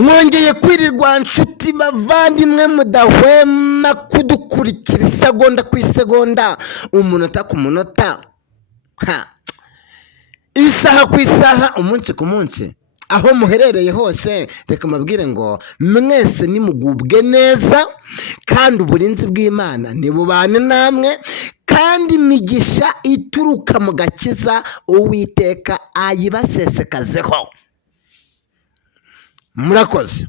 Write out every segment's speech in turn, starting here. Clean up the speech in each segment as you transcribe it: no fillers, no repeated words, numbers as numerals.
mwongeye kwirirwa nshuti bavandimwe mudahwema kudukurikira isegonda ku isegonda, umunota ku munota, isaha ku isaha, umunsi ku munsi, aho muherereye hose. Reka mabwire ngo mwese nimugubwe neza, kandi uburinzi bw'Imana nibubane namwe, kandi imigisha ituruka mu gakiza Uwiteka ayibasesekazeho. Murakoze.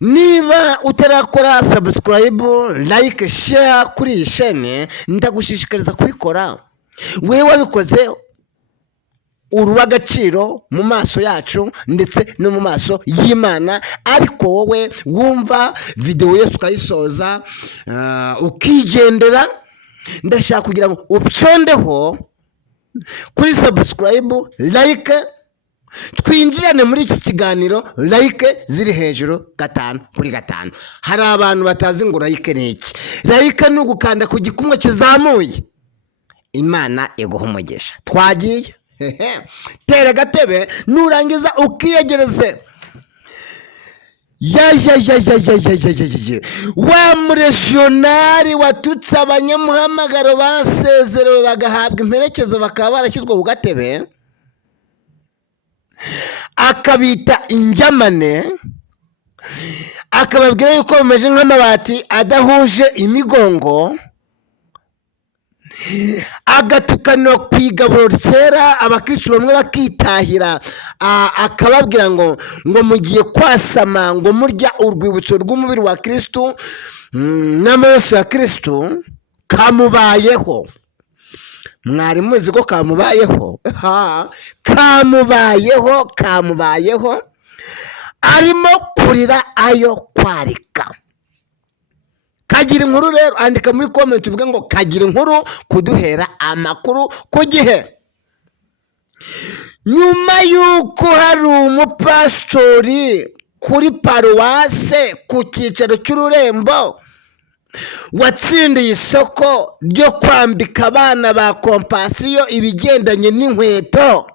Niba utarakora subscribe, like, share kuri iyi chaîne, ndagushishikariza kubikora. Wewe wabikoze uruwa agaciro mu maso yacu ndetse no mu maso y'Imana. Ariko wowe wumva video yose ukayisoza ukigendera, ndashaka kugira ngo ubyondeho kuri subscribe, like, twinjirane muri iki kiganiro. Like ziri hejuru 5/5. Hari abantu batazi ngo like ni iki. Like ni ugukanda ku gikumwe kizamuye. Imana iguha umugisha. Twagiye. Tera gatebe nurangiza ukiyegereze. Wa muregionari watutse abanyamuhamagaro basezerewe bagahabwa imperekezo bakaba barashyizwe ku gatebe, akabita injyamane, akababwira yuko bameze nk'amabati adahuje imigongo, agatukanira ku igaburo ryera abakristo bamwe bakitahira, akababwira ngo mugiye kwasama, ngo murya urwibutso rw'umubiri wa Kristo n'amaraso ya Kristo. Kamubayeho. Mwari muzi ko kamubayeho? Kamubayeho arimo kurira ayo kwarika. Kagira inkuru rero, andika muri comment uvuga ngo kagira inkuru kuduhera amakuru ku gihe. Nyuma yuko hari umupastori kuri paruwase ku cyicaro cy'Ururembo watsindiye isoko ryo kwambika abana ba Kompasiyo ibigendanye n'inkweto,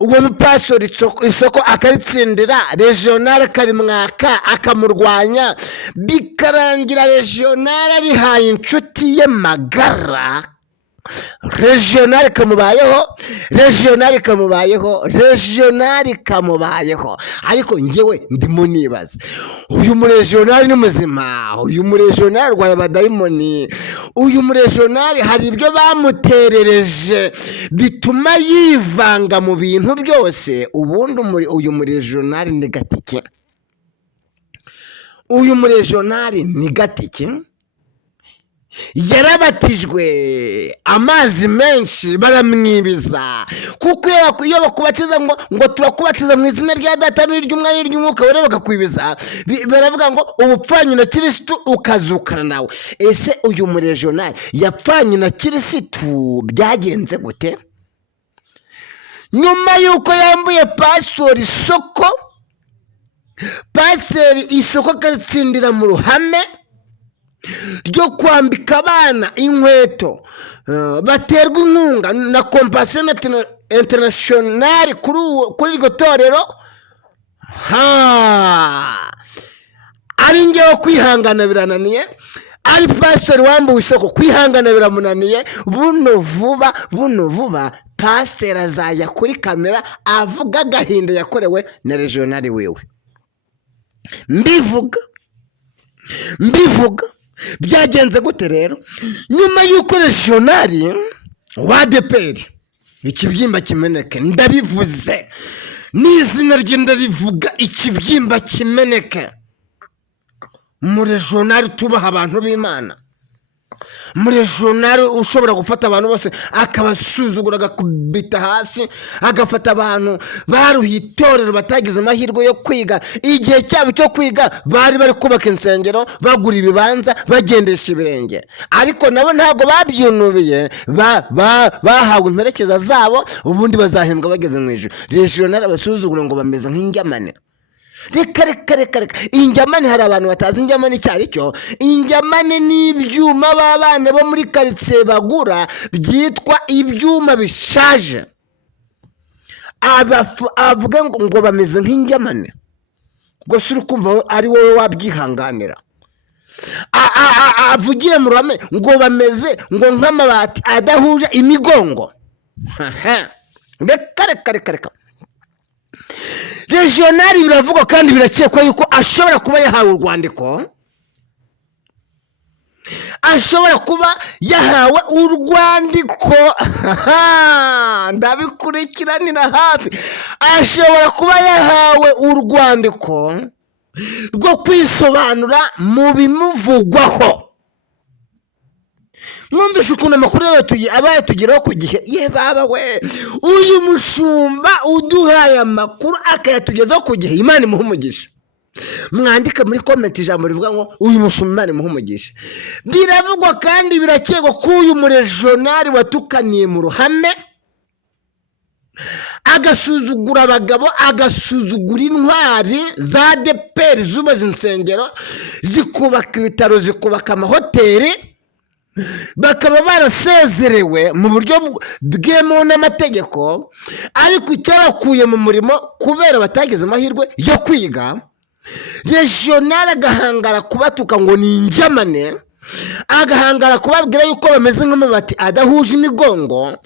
uwo mupastori isoko akaritsindira, regional karimwaka, akamurwanya, bikarangira regional arihaye inshuti ye magara. Regional kamubayeho. Ariko njyewe ndimo nibaza, uyu muregional ni muzima? Uyu muregional arwaye abadayimoni? Uyu muregional hari ibyo bamuterereje bituma yivanga mu bintu byose? Ubundi uyu muregional ni gatike? Uyu muregional ni gatike? Yarabatijwe amazi menshi baramwibiza, kuko iyo bakubatiza ngo turakubatiza mu izina rya Data n'iry'Umwana n'iry'Umwuka Wera, bakakwibiza, baravuga ngo ubupfanye na Kristo ukazukana nawe. Ese uyu muregional yapfanye na Kristo byagenze gute? Nyuma yuko yambuye pastori isoko akaritsindira mu ruhame ryo kwambika abana inkweto baterwa inkunga na Compassion International kuri iryo torero, ari ngewe kwihangana birananiye, ari pastori wambuwe isoko kwihangana biramunaniye. Buno vuba pastori azajya kuri kamera avuga agahinda yakorewe na regional wiwe. Mbivuga byagenze gute rero? Nyuma y'uko regional wa ADEPR ikibyimba kimeneke, ndabivuze n'izina rye ndarivuga, ikibyimba kimeneke. Mu regional tubaha abantu b'Imana, mu regional ushobora gufata abantu bose akabasuzugura, agakubita hasi, agafata abantu baruhiye itorero batagize amahirwe yo kwiga. Igihe cyabo cyo kwiga bari kubaka insengero, bagura ibibanza, bagendesha ibirenge, ariko nabo ntabwo babyunubiye, bahawe imperekeza zabo, ubundi bazahembwa bageze mu ijuru. Regional abasuzugura ngo bameze nk'injyamane. Reka. Injyamane, hari abantu batazi injyamane icyo ari cyo. Injyamane ni ibyuma b'abana bo muri karitsiye bagura, byitwa ibyuma bishaje. avuga ngo bameze nk'injyamane, gusa uri kumva ari wowe wabyihanganira. Avugire mu ruhame ngo bameze ngo nk'amabati adahuje imigongo. Reka regionali biravugwa kandi birakekwa yuko ashobora kuba yahawe urwandiko, ndabikurikiranira hafi. Ashobora kuba yahawe urwandiko rwo kwisobanura mu bimuvugwaho. Mwumvishe ukuntu amakuru abaye tugeraho ku gihe. Ye baba we, uyu mushumba uduhaye amakuru akayatugezaho ku gihe, Imana imuhe umugisha. Mwandika muri comment ijambo rivuga ngo uyu mushumba Imana imuhe umugisha. Biravugwa kandi birakekwa ko uyu muregionali watukaniye mu ruhame, agasuzugura abagabo, agasuzugura intwari za ADEPR zubaza insengero, zikubaka ibitaro, zikubaka amahoteli, bakaba barasezerewe mu buryo bwemewe n'amategeko, ariko icyabakuye mu murimo kubera batagize amahirwe yo kwiga. Regional agahangara kubatuka ngo ni injyamane, agahangara kubabwira yuko bameze nk'amabati adahuje imigongo.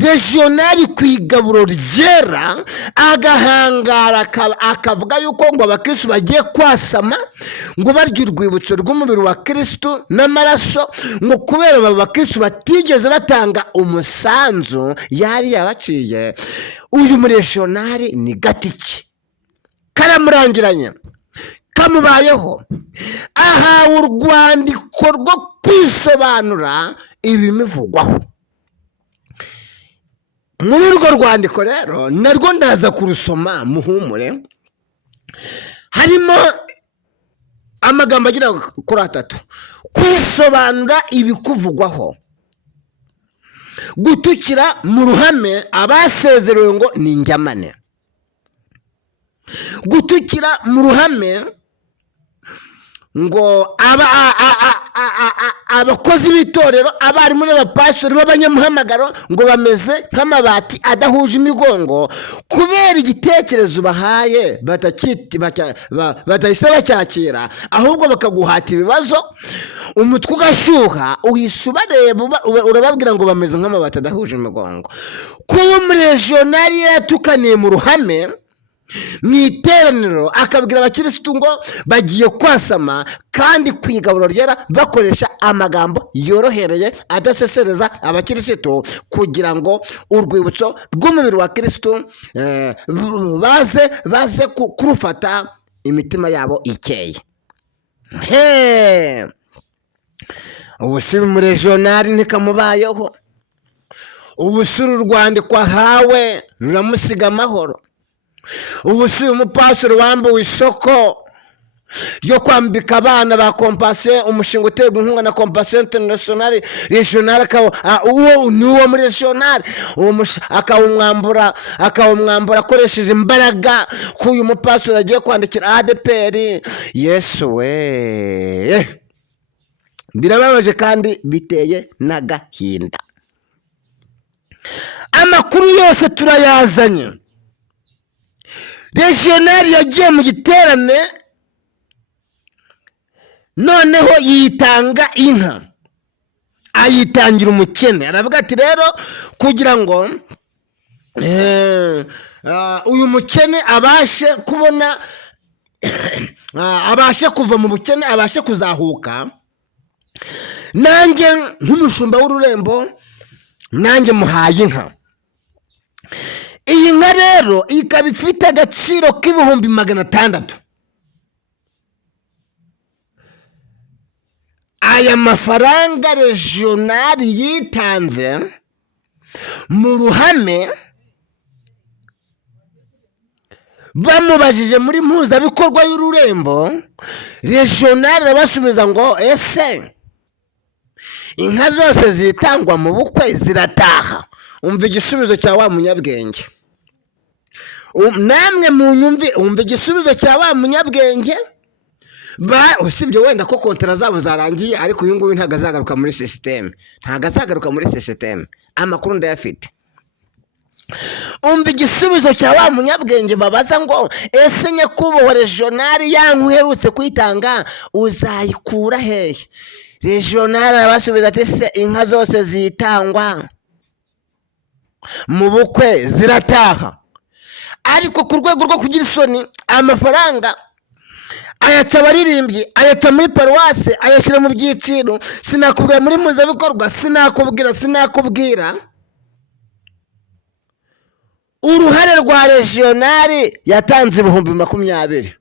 Regional kwigaburo ryera agahangara akavuga yuko ngo abakristo bagiye kwasama, ngo barya urwibutso rw'umubiri wa Kristo n'amaraso, ngo kubera aba bakristo batigeze batanga umusanzu yari yabaciye. Uyu mu regional ni gatiki, karamurangiranye, kamubayeho, ahawe urwandiko rwo kwisobanura ibimuvugwaho. Muri urwo rwandiko rero narwo ndaza kurusoma muhumure, harimo amagambo agira kuri 3: kwisobanura ibikuvugwaho, gutukira mu ruhame abasezerewe ngo ni injyamane, gutukira mu ruhame ngo abakozi b'itorero, abarimu n'abapastori b'abanyamuhamagaro ngo bameze nk'amabati adahuje imigongo, kubera igitekerezo bahaye batahise bacyakira, ahubwo bakaguhata ibibazo, umutwe ugashyuha, uhise ubareba urababwira ngo bameze nk'amabati adahuje imigongo. Kuba umuregionali yatukaniye mu ruhame mu iteraniro akabwira abakirisitu ngo bagiye kwasama, kandi ku igaburo ryera bakoresha amagambo yorohereye adasesereza abakirisitu, kugira ngo urwibutso rw'umubiri wa Kristo baze kurufata imitima yabo ikeye. Ubu si umuregionali ntikamubayeho, ubu si urwandiko ahawe ruramusiga amahoro, ubu si umupastori wambuwe isoko ryo kwambika abana ba Compassion, umushinga uterwa inkunga na Compassion International Regional, uwo ni uwo muri regional, akawumwambura akoresheje imbaraga ko uyu mupastori agiye kwandikira ADEPR. Yesu we, birababaje kandi biteye n'agahinda. Amakuru yose turayazanye. Regional yagiye mu giterane, noneho yitanga inka, ayitangira umukene. Aravuga ati rero kugira ngo uyu mukene abashe kubona abashe kuva mu bukene, abashe kuzahuka, nanjye nk'umushumba w'ururembo nanjye muhaye inka. Iyi nka rero ikaba ifite agaciro k'ibihumbi 600. Aya mafaranga regional yitanze mu ruhame, bamubajije muri mpuzabikorwa y'ururembo, regional arabasubiza ngo ese inka zose zitangwa mu bukwe zirataha? Umva igisubizo cya wa munyabwenge. Namwe munyumve, umva igisubizo cya wa munyabwenge. Usibye wenda ko kontara zabo zarangiye, ariko uyu nguyu ntago azagaruka muri system, amakuru ndayafite. umva igisubizo cya wa munyabwenge babaza ngo ese nyakubahwa regionali yanyu uherutse kwitanga uzayikura hehe? Regionali arabasubiza ati se inka zose zitangwa mu bukwe zirataha, ariko ku rwego rwo kugira isoni amafaranga ayaca abaririmbyi, ayaca muri paruwase, ayashyira mu byiciro, sinakubwira muri muzabikorwa, sinakubwira uruhare rwa regionali yatanze 20,000,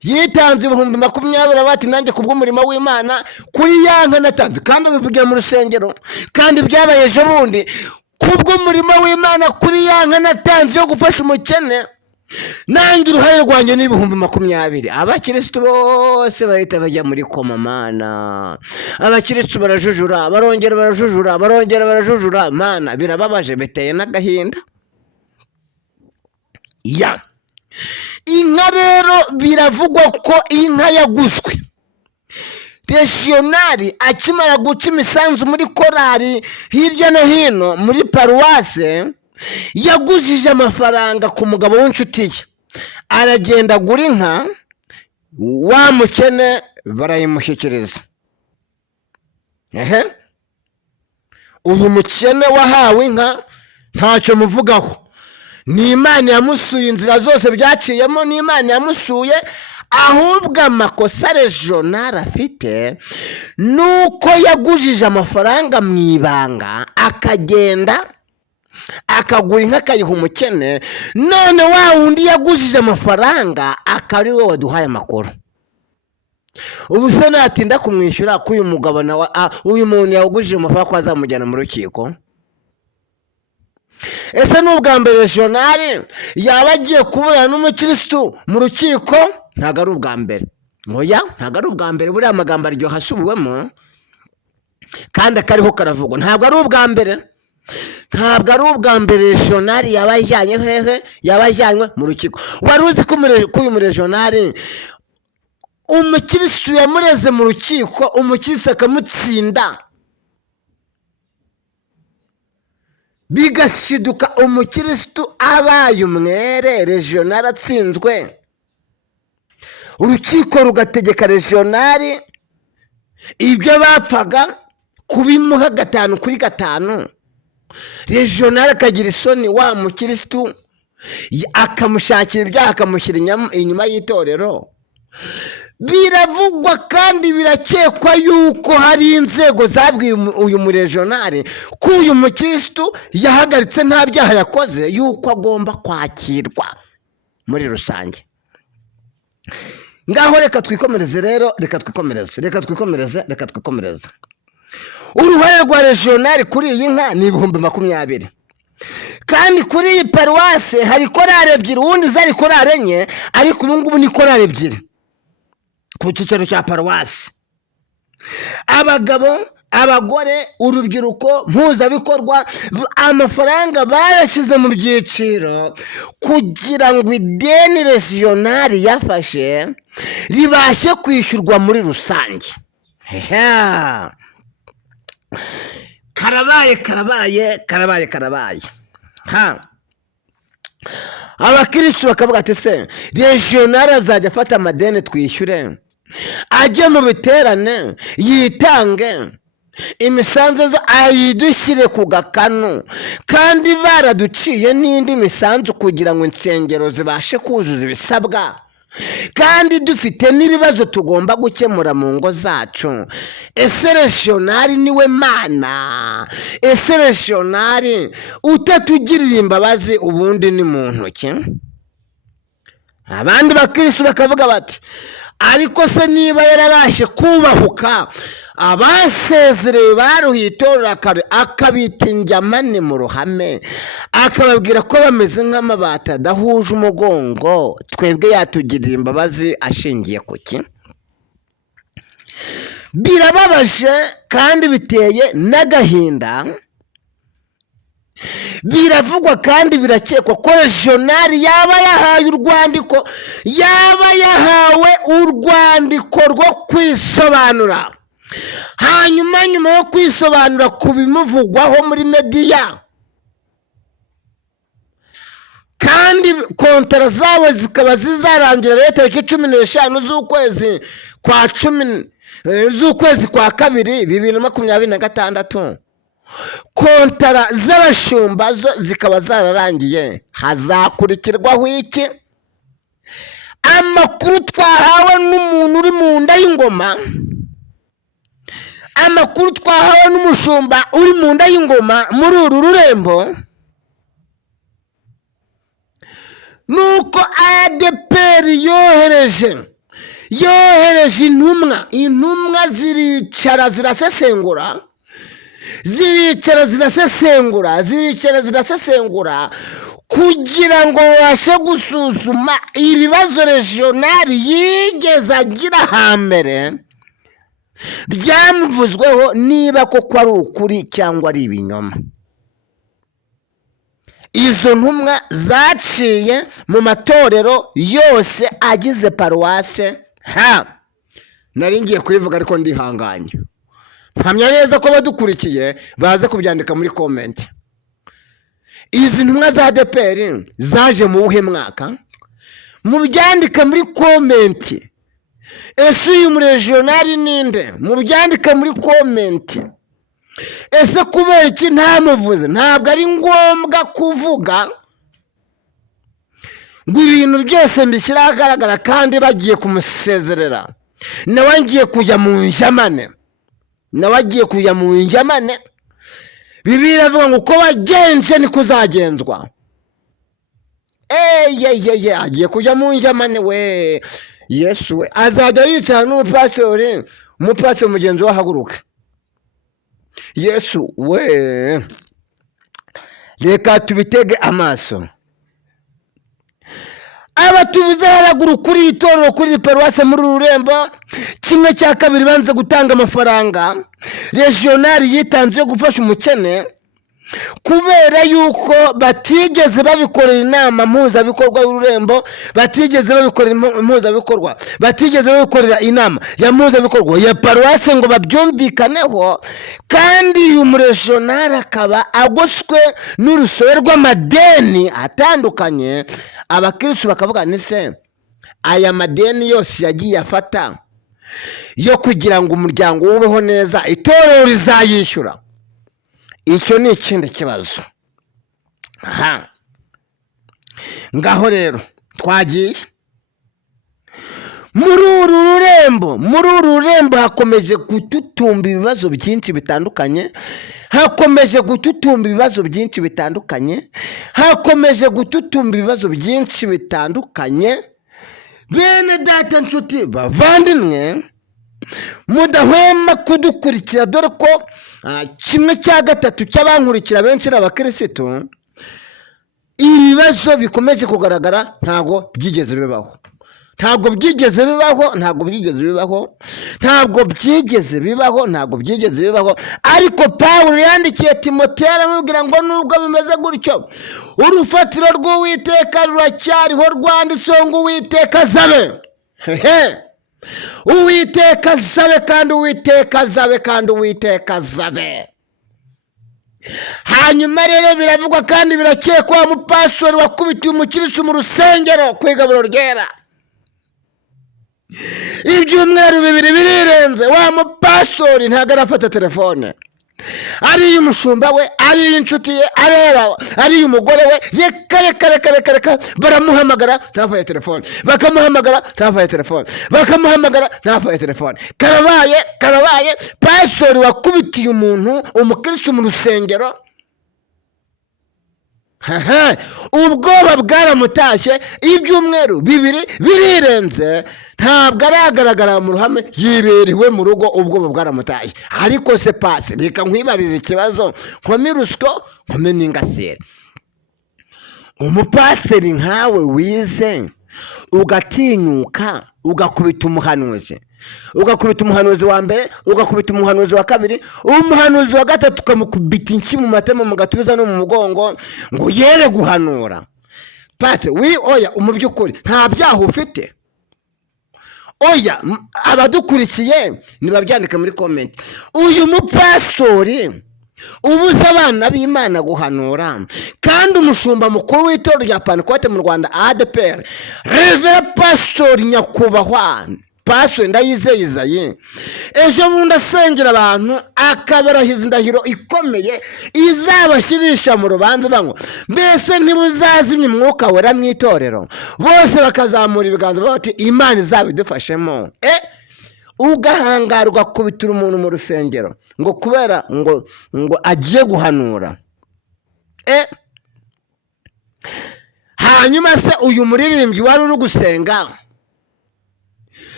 yitanze 20,000 bati nanjye kubw'umurimo w'Imana kuri yanka natanze, kandi bivugiye mu rusengero, kandi byabaye ejo bundi kubw'umurimo w'Imana kuri yanka natanze yo gufasha umukene, nanjye uruhare rwanjye ni 20,000. Abakirisitu bose bahita bajya muri koma mana, abakirisitu barajujura, barongera mana, birababaje, biteye n'agahinda. Ya inka rero biravugwa ko inka yaguzwe. Regionali akimara guca imisanzu muri korari hirya no hino muri paruwase, yagujije amafaranga ku mugabo w'inshuti ye, aragenda agura inka, wa mukene barayimushyikiriza. Uyu mukene wahawe inka ntacyo muvugaho, ni Imana yamusuye, inzira zose byaciyemo ni Imana yamusuye, ahubwo amakosa regionali afite nuko yagujije amafaranga mu ibanga, akagenda akagura inka akayiha umukene, none wa wundi yagujije amafaranga akari we waduhaye amakuru. Ubu se natinda kumwishyura ko uyu mugabo nawe uyu muntu yagujije amafaranga ko azamujyana mu rukiko? Ese n'ubwa mbere regionali yaba agiye kuburana n'umukirisitu mu rukiko? Ntabwo ari ubwa mbere. Oya, ntabwo ari ubwa mbere, buriya amagambo aryoha asubiwemo kandi akariho karavugwa. Ntabwo ari ubwa mbere regionali yaba ajyanye hehe, yaba ajyanywe mu rukiko. Wari uzi ko uyu muregionali umukirisitu yamureze mu rukiko, umukirisitu akamutsinda, bigashiduka umukirisitu abaye umwere, regionali atsinzwe, urukiko rugategeka regionali ibyo bapfaga kubimuha 5/5. Regionali akagira isoni, wa mukirisitu akamushakira ibyaha, akamushyira inyuma y'itorero. Biravugwa kandi birakekwa yuko hari inzego zabwiye uyu muregionali ko uyu mukirisitu yahagaritse nta byaha yakoze, yuko agomba kwakirwa muri rusange. Ngaho reka twikomereze rero, reka twikomereze. Uruhare rwa regionali kuri iyi nka ni 20,000, kandi kuri iyi paruwase hari korari 2, ubundi zari korari 4, ariko ubu ngubu ni korari 2 ku cyicaro cya paruwasi. Abagabo, abagore, urubyiruko, mpuzabikorwa, amafaranga bayashyize mu byiciro kugira ngo ideni regionali yafashe ribashe kwishyurwa muri rusange. Karabaye. Abakirisitu bakavuga ati se regionali azajya afata amadeni twishyure, ajye mu biterane, yitange, imisanzu ayidushyire ku gakanu, kandi baraduciye n'indi misanzu kugira ngo insengero zibashe kuzuza ibisabwa, kandi dufite n'ibibazo tugomba gukemura mu ngo zacu. Ese regionali niwe Mana? Ese regionali utatugirira imbabazi ubundi ni muntu ki? Abandi bakirisitu bakavuga bati ariko se niba yarabashe kubahuka, abasezerewe baruhiye itorero akabita injyamane mu ruhame, akababwira ko bameze nk'amabati adahuje umugongo, twebwe yatugirira imbabazi ashingiye ku ki? Birababaje kandi biteye n'agahinda. Biravugwa kandi birakekwa ko regionali yaba yahawe urwandiko rwo kwisobanura, hanyuma nyuma yo kwisobanura ku bimuvugwaho muri mediya, kandi kontara zawe zikaba zizarangira rero tariki 15 z'ukwezi kwa 10 z'ukwezi kwa 2 2026. Kontara z'abashumba zo zikaba zararangiye. Hazakurikirwaho iki? Amakuru twahawe n'umuntu uri mu nda y'ingoma, amakuru twahawe n'umushumba uri mu nda y'ingoma muri uru rurembo, nuko ADPR yohereje intumwa ziricara zirasesengura kugira ngo babashe gusuzuma ibibazo regionali yigeze agira hambere, byamuvuzweho niba koko ari ukuri cyangwa ari ibinyoma. Izo ntumwa zaciye mu matorero yose agize paruwase. Nari ngiye kubivuga ariko ndihanganye. Mpamya neza ko badukurikiye baza kubyandika muri comment. Izi ntumwa za ADPR zaje mu wuhe mwaka? Mubyandika muri comment. Ese uyu mu regionali ninde? Mubyandika muri comment. Ese kubera iki ntamuvuze? Ntabwo ari ngombwa kuvuga ngo ibintu byose mbishyira ahagaragara kandi bagiye kumusezerera. Nawe ngiye kujya mu njamane. Bibiliya ivuga ngo uko wagenje niko uzagenzwa. Agiye kujya mu njamane we. Yesu we azajya yicara n'umupastori mugenzi we ahaguruka. Yesu we, reka tubitege amaso. Abatuvuze haraguru kuri itorero kuri paruwase muri rurembo, 1/2 banze gutanga amafaranga regionali yitanze yo gufasha umukene, kubera yuko batigeze babikorera inama mpuzabikorwa y'ururembo, batigeze babikorera inama ya mpuzabikorwa ya paruwase ngo babyumvikaneho, kandi uyu muregionali akaba agoswe n'urusobe rw'amadeni atandukanye. Abakristo bakavuga nise aya madeni yose yagiye afata yo kugira ngo umuryango wubeho neza, itorero rizayishyura. Icyo ni ikindi kibazo. Ngaho rero twagiye muri uru rurembo hakomeje gututumba ibibazo byinshi bitandukanye, Bene data nshuti bavandimwe, mudahwema kudukurikira, dore ko 1/3 cy'abankurikira benshi n'abakirisitu. Ibibazo bikomeje kugaragara ntago byigeze bibaho, ariko Pawulo yandikiye Timoteyo aramubwira ngo nubwo bimeze gutyo, urufatiro rw'Uwiteka ruracyariho, rwanditseho ngo Uwiteka azabe. Uwiteka azabe. Hanyuma rero biravugwa kandi birakekwa wa mupastori wakubitiye umukirisitu mu rusengero ku igaburo ryera. Ibyumweru 2 birirenze, wa mupastori ntabwo arafata telefone. Ari umushumba we, ari inshuti ye, ari umugore we, reka baramuhamagara ntavuye telefone, bakamuhamagara ntavuye telefone. Karabaye pastori wakubitiye umuntu umukirisitu mu rusengero. Ubwoba bwaramutashye, ibyumweru 2 birirenze, ntabwo aragaragara mu ruhame, yiberewe mu rugo, ubwoba bwaramutashye. Ariko se pase, reka nkwibarize ikibazo, nkomirusyo n'ingasire. Umupaseri nkawe wize ugatinyuka ugakubita umuhanuzi, wa mbere, ugakubita umuhanuzi wa kabiri, umuhanuzi wa gatatu ukamukubita inshyi mu matema, mu gatuza no mu mugongo ngo yere guhanura. Pase oya, mu by'ukuri nta byaha ufite. Oya, abadukurikiye nibabyandika muri comment. Uyu mupastori ubuze abana b'Imana guhanura, kandi umushumba mukuru w'itorero rya Pantekote mu Rwanda ADPR, Revera Pastori Nyakubahwa Pastori Ndayizeye Isaie, ejo bundi asengera abantu akabarahiza indahiro ikomeye izabashyirisha mu rubanza bango mbese ntibuzazimya umwuka wera mu itorero, bose bakazamura ibiganza bati Imana izabidufashemo. Ugahangara ugakubitira umuntu mu rusengero ngo kubera ngo agiye guhanura. Hanyuma se uyu muririmbyi wari uri gusenga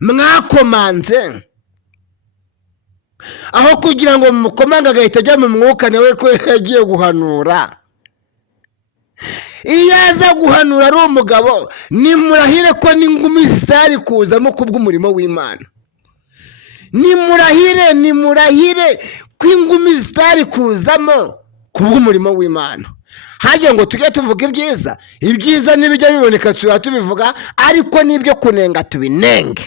mwakomanze, aho kugira ngo mukomanga agahita ajya mu mwuka nawe ko yagiye guhanura. Iyo aza guhanura ari umugabo, nimurahire ko n'ingumi zitari kuzamo kubw'umurimo w'Imana. Nimurahire ko ingumi zitari kuzamo kubw'umurimo w'Imana. Haje ngo tujye tuvuga ibyiza n'ibijya biboneka tubivuga, ariko n'ibyo kunenga tubinenge.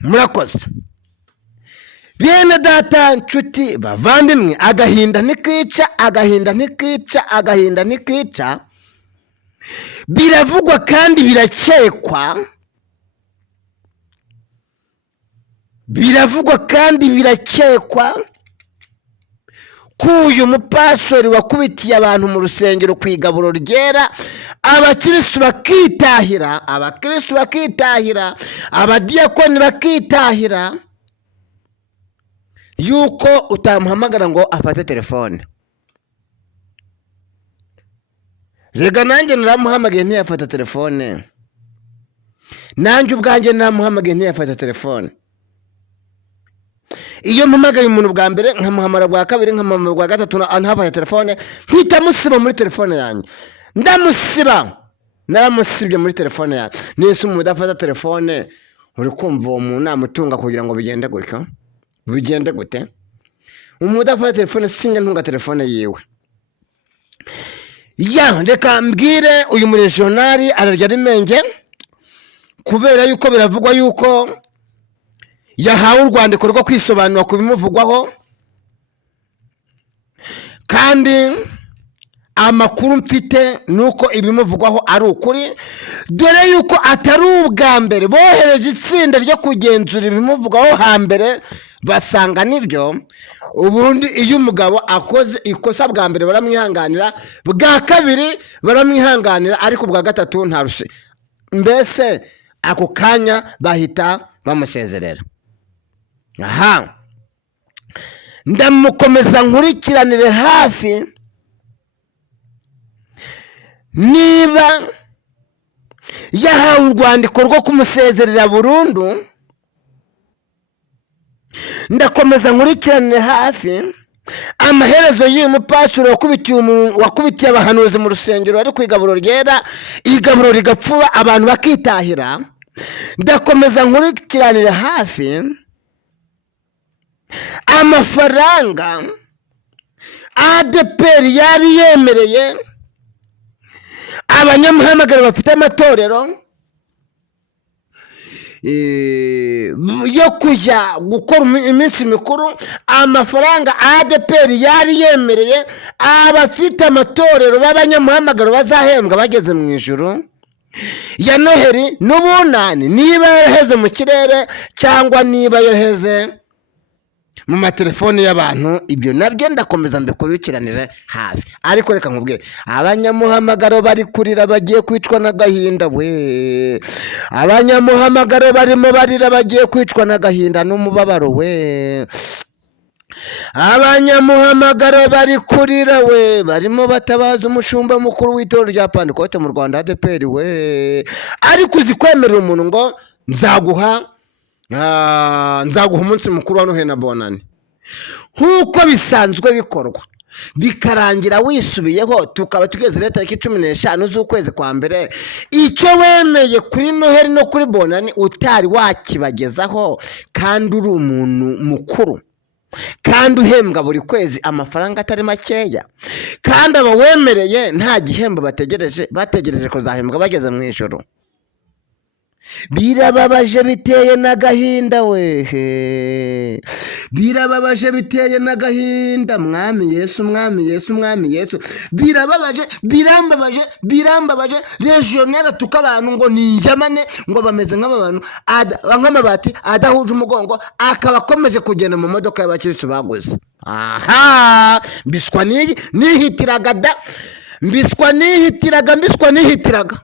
Murakoze bene data nshuti bavandimwe, agahinda ntikica, biravugwa kandi birakekwa ko uyu mupastori wakubitiye abantu mu rusengero ku igaburo ryera, abakristo bakitahira, abadiyakoni bakitahira, yuko utamuhamagara ngo afate telefone. Rega nanjye naramuhamagaye ntiyafata telefone, nanjye ubwanjye naramuhamagaye ntiyafata telefone. Iyo mpamagaye umuntu bwa mbere nkamuhamara bwa kabiri nkamuhamara bwa gatatu ntafata telefone, mpita musiba muri telefone yanjye. Naramusibye muri telefone yanjye. Nese umuntu udafata telefone uri kumva uwo muntu namutunga kugira ngo bigende gutyo? Bigende gute? Umuntu udafata telefone singa ntunga telefone yiwe. Reka mbwire uyu muregionari ararya rimenge, kubera yuko biravugwa yuko yahawe urwandiko rwo kwisobanura ku bimuvugwaho, kandi amakuru mfite nuko ibimuvugwaho ari ukuri, dore yuko atari ubwa mbere bohereje itsinda ryo kugenzura ibimuvugwaho hambere basanga nibyo. Ubundi iyo umugabo akoze ikosa bwa mbere baramwihanganira, bwa kabiri baramwihanganira, ariko bwa gatatu ntarushe, mbese ako kanya bahita bamusezerera. Ndamukomeza nkurikiranire hafi niba yahawe urwandiko rwo kumusezerera burundu. Ndakomeza nkurikiranire hafi amaherezo y'uyu mupastori wakubitiye abahanuzi mu rusengero ari ku igaburo ryera, igaburo rigapfuba abantu bakitahira. Ndakomeza nkurikiranire hafi amafaranga ADPR yari yemereye abanyamuhamagaro bafite amatorero yo kujya gukora iminsi mikuru. Amafaranga ADPR yari yemereye abafite amatorero b'abanyamuhamagaro bazahembwa bageze mu ijuru ya Noheri n'ubunani, niba yaraheze mu kirere cyangwa niba yaraheze mu matelefone y'abantu. Ibyo nabyo ndakomeza mbikurikiranire hafi. Ariko reka nkubwire, abanyamuhamagaro bari kurira bagiye kwicwa n'agahinda we. Abanyamuhamagaro barimo barira bagiye kwicwa n'agahinda n'umubabaro we. Abanyamuhamagaro bari kurira we, barimo batabaza umushumba mukuru w'itorero rya Pantekote mu Rwanda ADPR we. Ariko uzi kwemerera umuntu ngo nzaguha umunsi mukuru wa Noheli na Bonane, nk'uko bisanzwe bikorwa, bikarangira wisubiyeho, tukaba tugeze leta tariki 15 z'ukwezi kwa mbere, icyo wemeye kuri Noheli no kuri Bonane utari wakibagezaho, kandi uri umuntu mukuru, kandi uhembwa buri kwezi amafaranga atari makeya, kandi abawemereye nta gihembo bategereje kuzahembwa bageze mu ijoro. birababaje biteye n'agahinda we, birababaje biteye n'agahinda. Mwami Yesu, Mwami Yesu, Mwami Yesu, birababaje, birambabaje. Legionnaire atuka abantu ngo ni injamane, ngo bameze nk'abantu nk'amabati adahuje umugongo, akaba akomeje kugenda mu modoka y'abakirisitu baguze. Aha, mbiswa nihitiraga da, mbiswa nihitiraga.